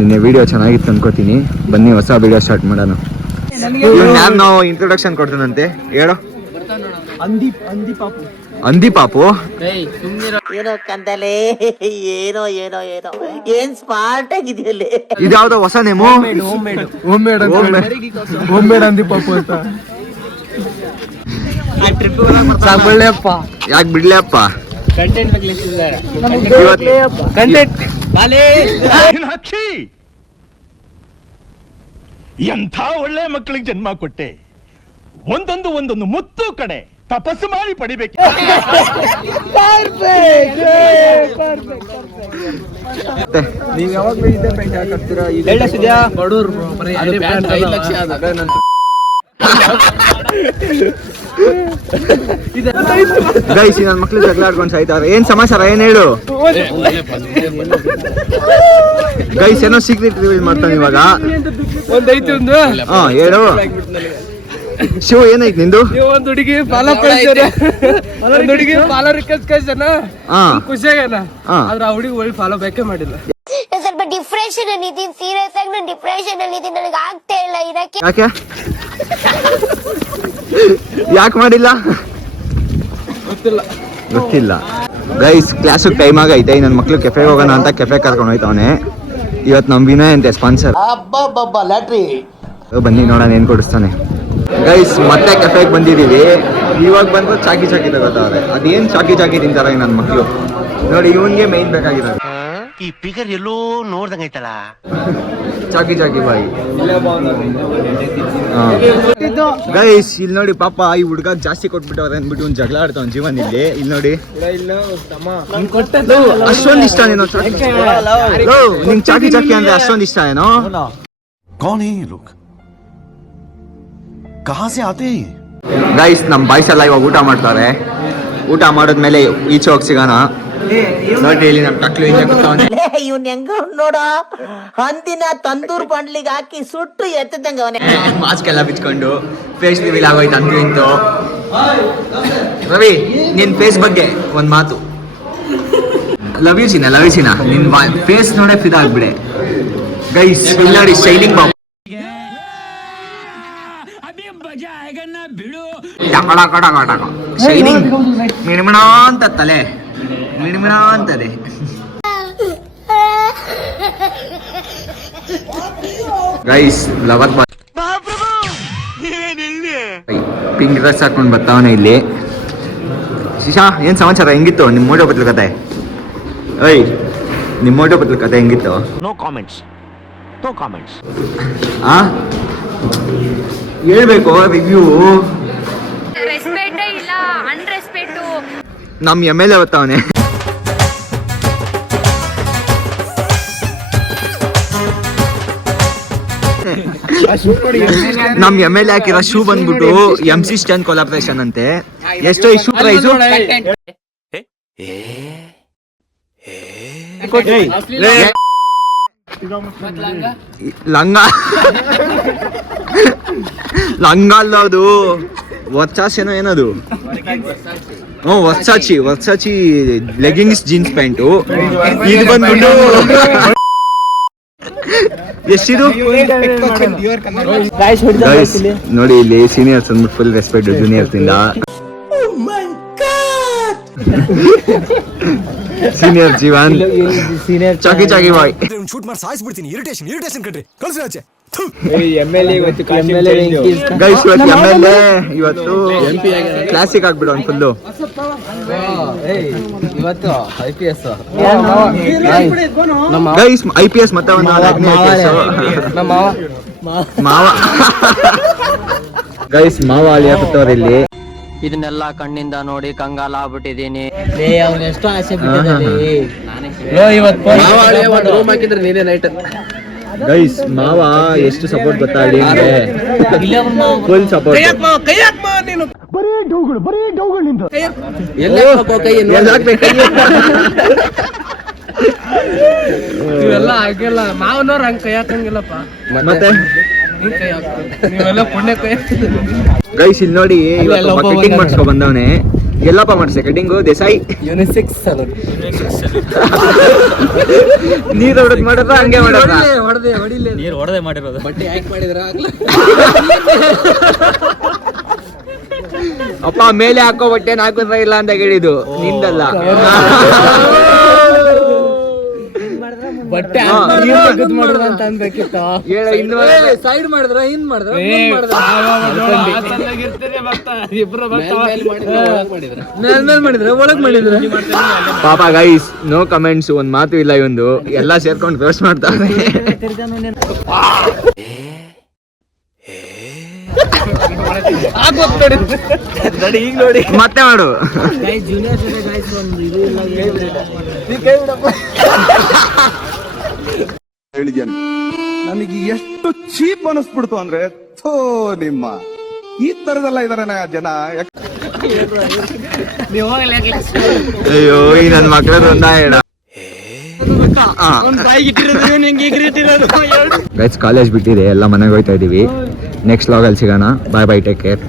ನಿನ್ನೆ ವಿಡಿಯೋ ಚೆನ್ನಾಗಿತ್ತು ಅನ್ಕೋತೀನಿ. ಬನ್ನಿ ಹೊಸ ವಿಡಿಯೋ ಸ್ಟಾರ್ಟ್ ಮಾಡೋಣ. ನಾನು ಇಂಟ್ರೊಡಕ್ಷನ್ ಕೊಡ್ತಾನಂತೆ, ಹೇಳು. ಅಂದಿ ಪಾಪು ಏನೋ ಕಂದಲೆ, ಏನೋ ಏನೋ ಏನೋ ಏನ್ ಸ್ಮಾರ್ಟ್ ಆಗಿದೆಯಲ್ಲ. ಇದ್ಯಾವ್ದೋ ಹೊಸ ನೇಮು, ಅಂದಿ ಪಾಪು ಅಂತ. ಯಾಕೆ ಬಿಡ್ಲಪ್ಪ, ಎಂಥ ಒಳ್ಳೆ ಮಕ್ಕಳಿಗೆ ಜನ್ಮ ಕೊಟ್ಟೆ. ಒಂದೊಂದು ಮುತ್ತು ಕಡೆ ತಪಸ್ಸು ಮಾಡಿ ಪಡಿಬೇಕು. ನೀವ್ ಯಾವಾಗ್ಲೂ ಇದೇ ಪ್ಯಾಂಟ್ ಹಾಕ್ತೀರಾ? ಗೈಸ್, ನನ್ನ ಮಕ್ಳು ಜಗಳ ಆಡ್ಕೊಂಡು ಸಾಯ್ತಾರೆ. ಏನ್ ಸಮಾಚಾರ, ಏನ್ ಹೇಳು ಗೈಸ್. ಏನೋ ಸೀಕ್ರೆಟ್ ರಿವೀಲ್ ಮಾಡ್ತಾನೆ ಇವಾಗ. ಹಾ ಹೇಳು ಶಿವ, ಏನೈತ್ ನಿಂದು? ಒಂದ್ ಹುಡುಗಿ ಫಾಲೋ ಕಳಿಸ್ಯಾರ, ಒಂದ್ ಹುಡುಗಿ ಫಾಲೋ ರಿಕ್ವೆಸ್ಟ್ ಕಳ್ಸ್ಯಾನ, ಖುಷಿಯಾಗನ. ಆದ್ರೆ ಆ ಹುಡುಗಿ ಒಳ್ಳೆ ಫಾಲೋ ಬೇಕೇ ಮಾಡಿಲ್ಲ. ಸ್ವಲ್ಪ ಡಿಪ್ರೆಷನ್ ಅಲ್ಲಿ ಇದೀನಿ, ಸೀರಿಯಸ್ ಆಗಿ ನಾನು ಡಿಪ್ರೆಷನ್ ಅಲ್ಲಿ ಇದೀನಿ, ನನಗೆ ಆಗ್ತಾ ಇಲ್ಲ ಇರಕ್ಕೆ. ಯಾಕೆ ಮಾಡಿಲ್ಲ ಗೊತ್ತಿಲ್ಲ. ಗೈಸ್, ಕ್ಲಾಸಿಗೆ ಟೈಮ್ ಆಗೈತೆ. ನನ್ನ ಮಕ್ಳು ಕೆಫೆಗೆ ಹೋಗೋಣ ಅಂತ ಕೆಫೆ ಕರ್ಕೊಂಡು ಹೋಯ್ತವನೆ. ಇವತ್ತು ನಮ್ ವಿನಯ್ ಅಂತೆ ಸ್ಪಾನ್ಸರ್. ಬನ್ನಿ ನೋಡೋಣ ಏನ್ ಕೊಡಿಸ್ತಾನೆ. ಗೈಸ್, ಮತ್ತೆ ಕೆಫೆಗೆ ಬಂದಿದೀವಿ. ಇವಾಗ ಬಂದು ಚಾಕಿ ತಗೋತಾವ್ರೆ. ಅದೇನ್ ಚಾಕಿ ತಿಂತಾರೆ ನನ್ನ ಮಕ್ಳು. ನೋಡಿ, ಇವನ್ಗೆ ಮೈನ್ ಬೇಕಾಗಿರೋದು. ಈ ಪಿಗರ್ ಎಲ್ಲೋ ನೋಡ್ದಂಗೈತಲ್ಲ. ಚಾಕಿ ಬಾಯಿ. ಗೈಸ್, ಇಲ್ಲಿ ನೋಡಿ ಪಾಪ ಈ ಹುಡ್ಗ ಜಾಸ್ತಿ ಕೊಟ್ಬಿಟ್ಟವ್ರೆ ಅಂದ್ಬಿಟ್ಟು ಒಂದು ಜಗಳ ಆಡ್ತಾವ್ ಜೀವನ್ ಇಲ್ಲಿ. ಇಲ್ಲಿ ನೋಡಿ, ಅಷ್ಟೊಂದು ಇಷ್ಟ ಏನೋ ನಿಂಗೆ ಚಾಕಿ ಅಂದ್ರೆ ಅಷ್ಟೊಂದು ಇಷ್ಟ ಏನೋ. ಗೈಸ್, ನಮ್ ಬಾಯ್ಸ್ ಎಲ್ಲ ಇವಾಗ ಊಟ ಮಾಡ್ತಾರೆ. ಊಟ ಮಾಡಿದ್ಮೇಲೆ ಈಚೆ ಹೋಗಿ ಸಿಗೋಣ. ನೋಡಿ, ಇಲ್ಲಿ ನಮ್ ಟಕ್ಲು ಇವ್ನ ಹೆಂಗ ನೋಡ, ಹಂದಿನ ತಂದೂರ್ ಬಂಡ್ಲಿಗೆ ಹಾಕಿ ಸುಟ್ಟು ಎತ್ತದಂಗ ಅವನೇ. ಮಾಸ್ಕ್ ಎಲ್ಲ ಬಿಚ್ಕೊಂಡು ಫೇಸ್ ರಿವೀಲ್ ಆಗೋಯ್ತು ಅಂತೂ ಇಂತು. ರವಿ, ನಿನ್ ಫೇಸ್ ಬಗ್ಗೆ ಒಂದ್ ಮಾತು. ಲವ್ ಯು ಸಿನಾ, ನಿನ್ ಫೇಸ್ ನೋಡೇ ಫಿದಾ ಆಗ್ಬಿಡೆ. ಗೈಸ್, ಇಲ್ಲಿ ನೋಡಿ ಶೈನಿಂಗ್ ಬಾಬು ಶೈನಿಂಗ್ ಮಿಣಮಿಣ ಅಂತ ತಲೆ, ಮಿಣಮಿಣ ಅಂತದೆ. ಗೈಸ್, ಲವರ್ ಪಿಂಕ್ ಡ್ರೆಸ್ ಹಾಕೊಂಡು ಬರ್ತಾವನೆ ಇಲ್ಲಿ. ಶಿಶಾ, ಏನ್ ಸಮಾಚಾರ, ಹೆಂಗಿತ್ತು ನಿಮ್ ಮೋಟೋ ಬದಲು ಕತೆ? ಓಯ್, ನಿಮ್ ಮೋಟೋ ಬದಲು ಕತೆ ಹೆಂಗಿತ್ತು? No comments. ಹೇಳ್ಬೇಕು ರಿವ್ಯೂ. ರೆಸ್ಪೆಕ್ಟೇ ಇಲ್ಲ, ಅನ್ರೆಸ್ಪೆಕ್ಟು. ನಮ್ MLA ಬರ್ತಾವನೆ. ನಮ್ MLA ಹಾಕಿರೋ ಶೂ ಬಂದ್ಬಿಟ್ಟು MC ಸ್ಟ್ಯಾನ್ ಕೊಲಾಬ್ರೇಷನ್ ಅಂತೆ. ಎಷ್ಟೋ ಈ ಶೂ ಪ್ರೈಸು? ಲಂಗ ಅಲ್ಲ ಅದು, ವರ್ಚಾಸೇನೋ ಏನದು. ವರ್ಸಾಚಿ ಲೆಗಿಂಗ್ಸ್ ಜೀನ್ಸ್ ಪ್ಯಾಂಟು. ಇದು ಬಂದ್ಬಿಟ್ಟು ಎಷ್ಟಿದು? ನೋಡಿ, ಇಲ್ಲಿ ಸೀನಿಯರ್ಸ್ ಅಂದ್ಬಿಟ್ಟು ಫುಲ್ ರೆಸ್ಪೆಕ್ಟ್ ಜೂನಿಯರ್ಸ್ ಇಂದ. ಸೀನಿಯರ್ ಜೀವನ್, ಚಾಕಿ ಬಾಯ್. ಶೂಟ್ ಮಾಡಿ ಸಾಯಿಸ್ಬಿಡ್ತೀನಿ. ಇರಿಟೇಷನ್ ಕಣ್ರಿ, ಕಳ್ಸಿ ಆಚೆ. ಗೈಸ್, ಇವತ್ತು MLA ಇವತ್ತು ಕ್ಲಾಸಿಕ್ ಆಗ್ಬಿಡು ಅವ್ನು ಫುಲ್ಲು. ಇವತ್ತು IPS ಗೈಸ್, IPS ಮತ್ತೆ ಒಂದು ಮಾವ. ಗೈಸ್, ಮಾವ ಅಳಿಯ ಕೂತವ್ರ ಇಲ್ಲಿ. ಇದನ್ನೆಲ್ಲ ಕಣ್ಣಿಂದ ನೋಡಿ ಕಂಗಾಲ ಆಗ್ಬಿಟ್ಟಿದೀನಿ. ಅವನು ಎಷ್ಟೋ ಆಸೆ ಬಿಟ್ಟಿದ್ದಾನೆ. ಇವತ್ತು ರೂಮ್ ಹಾಕಿದ್ರೆ ನೀನೇ ನೈಟ್. ಗೈಸ್, ಮಾವ ಎಷ್ಟು ಸಪೋರ್ಟ್ ಗೊತ್ತಾ ಫುಲ್ ಸಪೋರ್ಟ್. ಇವೆಲ್ಲ ಆಗಿಲ್ಲ, ಮಾವನವ್ರ ಹಂಗ ಕೈ ಹಾಕಂಗಿಲ್ಲಪ್ಪ. ಮತ್ತೆ ನೀವೆಲ್ಲ ಪುಣ್ಯ ಕೈ. ಗೈಸ್, ಇಲ್ಲಿ ನೋಡಿ, ಕಟಿಂಗ್ ಮಾಡ್ಸ್ಕೊ ಬಂದವನೆ. ಎಲ್ಲಪ್ಪ ಮಾಡ್ಸೆ ಕಟಿಂಗು ದೇಸಾಯಿ ಯುನಿಸೆಕ್ಸ್ ಸಲೂನ್ ನೀರ್ ಹೊಡೆದ್ ಮಾಡಿದ್ರ ಹಂಗೆ ಮಾಡಿದ್ರ ಹೊಡಿಲೆ ನೀರು ಹೊಡೆದೇ ಮಾಡಿರೋದು. ಬಟ್ಟೆ ಯಾಕೆ ಮಾಡಿದ್ರ ಅಪ್ಪ ಮೇಲೆ ಹಾಕೋ ಬಟ್ಟೆ ಹಾಕಿದ್ರ ಇಲ್ಲ ಅಂತ ಹೇಳಿದ್ದು ನಿಂದಲ್ಲ. ಬಟ್ಟೆ ಮಾಡಿದ್ರ ಅಂತ ಅನ್ಬೇಕಿತ್ತು. ಹೇಳು ಇನ್ನು ಸೈಡ್ ಮಾಡಿದ್ರ ಹಿಂದ್ ಮಾಡಿದ್ರ ಮೇಲ್ ಮಾಡಿದ್ರ ಒಳಗ್ ಮಾಡಿದ್ರ. ಪಾಪ ಗೈಸ್ ನೋ ಕಮೆಂಟ್ಸ್, ಒಂದ್ ಮಾತು ಇಲ್ಲ ಇವಂದು, ಎಲ್ಲಾ ಸೇರ್ಕೊಂಡು ರೋಸ್ಟ್ ಮಾಡ್ತಾರೆ. ಮತ್ತೆ ಮಾಡು. ಹೇಳಿದ್ದೇನೆ ನನಗೆ ಎಷ್ಟು ಚೀಪ್ ಅನಿಸ್ಬಿಡ್ತು ಅಂದ್ರೆ ಥೋ ನಿಮ್ಮ ಈ ತರದೆಲ್ಲ ಇದಾರೆ ಜನ. ಅಯ್ಯೋ ಈ ನನ್ ಮಕ್ಳದ ಒಂದ ಹೇಳ. ಗೈಸ್ ಕಾಲೇಜ್ ಬಿಟ್ಟಿದೆ, ಎಲ್ಲ ಮನೆಗೆ ಹೋಗ್ತಾ ಇದೀವಿ. ನೆಕ್ಸ್ಟ್ ಲಾಗಲ್ಲಿ ಸಿಗೋಣ. ಬಾಯ್ ಬಾಯ್, ಟೇಕ್ ಕೇರ್.